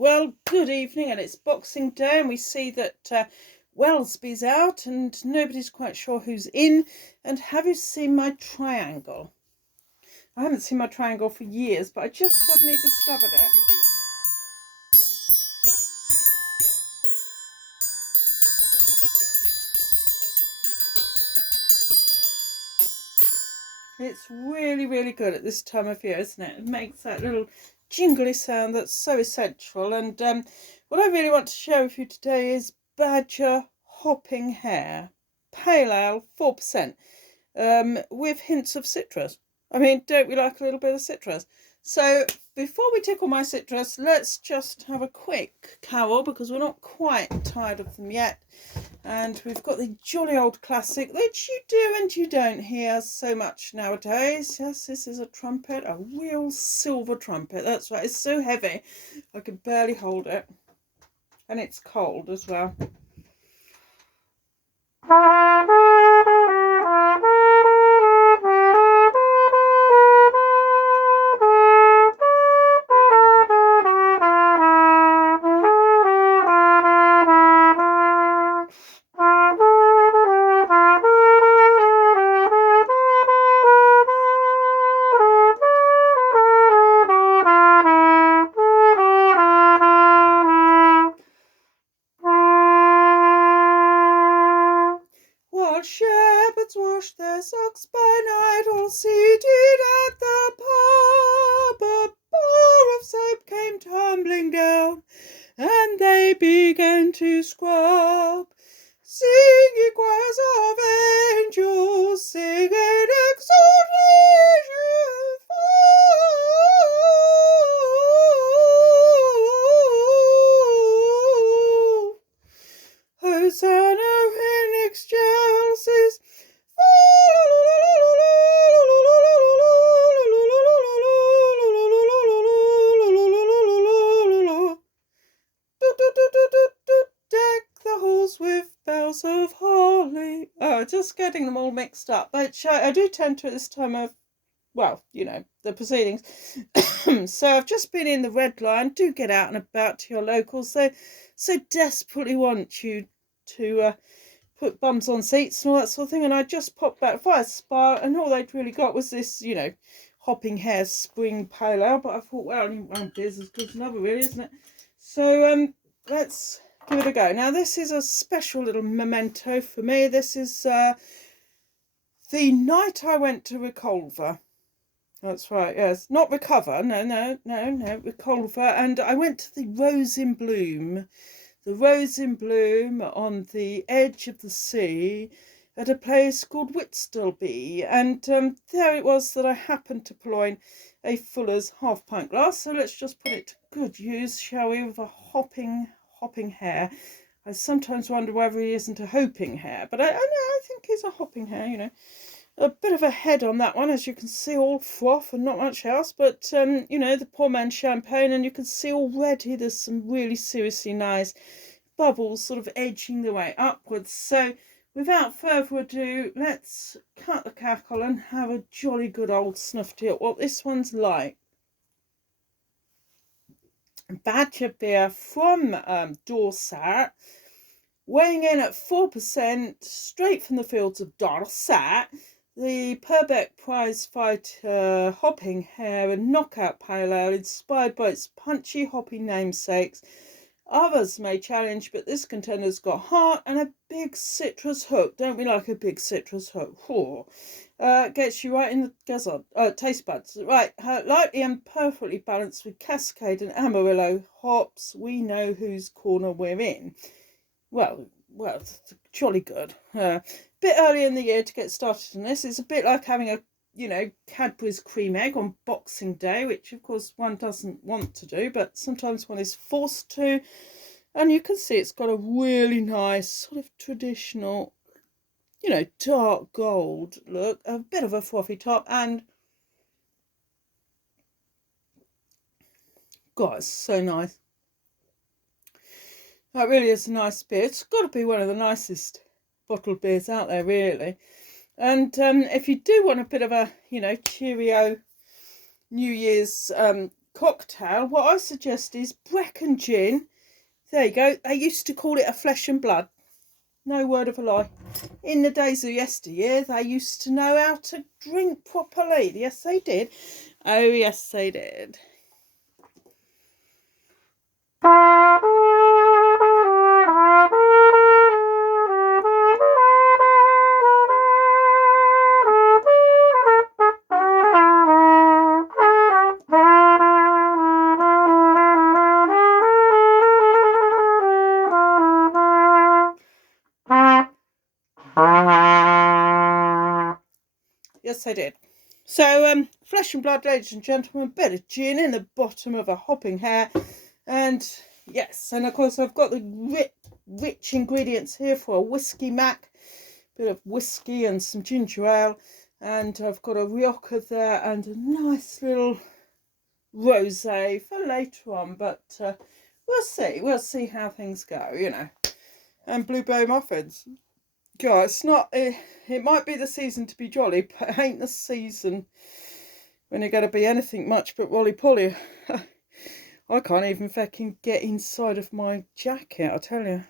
Well, good evening, and it's Boxing Day, and we see that Wellesby's out, and nobody's quite sure who's in. And have you seen my triangle? I haven't seen my triangle for years, but I just suddenly discovered it. It's really, really good at this time of year, isn't it? It makes that little jingly sound that's so essential. And what I really want to share with you today is Badger Hopping Hare, Pale Ale, 4%, with hints of citrus. I mean, don't we like a little bit of citrus? So before we tickle my citrus, let's just have a quick carol, because we're not quite tired of them yet. And we've got the jolly old classic, which you do and you don't hear so much nowadays. Yes, this is a trumpet, a real silver trumpet. That's right, it's so heavy I could barely hold it. And it's cold as well. While shepherds washed their socks by night, all seated at the pub, a bar of soap came tumbling down, and they began to scrub, singing choirs of angels, singing exaltation. Hosanna in excelsis. Deck the halls with bells of holly. Oh, just getting them all mixed up. But I do tend to at this time of, well, you know, the proceedings. So I've just been in the Red Lion. Do get out and about to your locals. They so desperately want you to put bums on seats and all that sort of thing. And I just popped back via Spa, and all they'd really got was this, you know, Hopping Hare spring pale ale. But I thought, well, one beer's as good as another, really, isn't it? So let's give it a go. Now, this is a special little memento for me. This is the night I went to Reculver. That's right, yes. Not Recover, no, Reculver. And I went to the Rose in Bloom. The Rose in Bloom on the edge of the sea at a place called Whitstalby. And there it was that I happened to purloin a Fuller's half-pint glass. So let's just put it to good use, shall we, with a hopping hare. I sometimes wonder whether he isn't a hoping hare, but I think he's a hopping hare, you know. A bit of a head on that one, as you can see, all froth and not much else, but you know, the poor man's champagne, and you can see already there's some really seriously nice bubbles sort of edging their way upwards. So without further ado, let's cut the cackle and have a jolly good old snuff at what this one's like. Badger beer from Dorset, weighing in at 4%, straight from the fields of Dorset. The Purbeck prize fighter Hopping Hare and knockout pale ale, inspired by its punchy hoppy namesakes. Others may challenge, but this contender's got heart and a big citrus hook. Don't we like a big citrus hook? Gets you right in the gizzard, taste buds. Right, lightly and perfectly balanced with Cascade and Amarillo hops. We know whose corner we're in. Well, it's jolly good. Bit early in the year to get started on this. It's a bit like having a, you know, Cadbury's cream egg on Boxing Day, which of course one doesn't want to do, but sometimes one is forced to. And you can see it's got a really nice sort of traditional, you know, dark gold look, a bit of a frothy top, and God, it's so nice. That really is a nice beer. It's got to be one of the nicest bottled beers out there, really. And if you do want a bit of a, you know, cheerio New Year's cocktail, what I suggest is Brecon gin. There you go. They used to call it a flesh and blood. No word of a lie. In the days of yesteryear, they used to know how to drink properly. Yes, they did. Oh, yes, they did. Yes, I did. So, flesh and blood, ladies and gentlemen, a bit of gin in the bottom of a hopping hare. And yes, and of course I've got the rich ingredients here for a whiskey mac. Bit of whiskey and some ginger ale. And I've got a rioja there and a nice little rosé for later on. But we'll see how things go, you know. And blueberry muffins. God, it's not, it might be the season to be jolly, but it ain't the season when you're going to be anything much but rolly-polly. I can't even fucking get inside of my jacket, I tell you.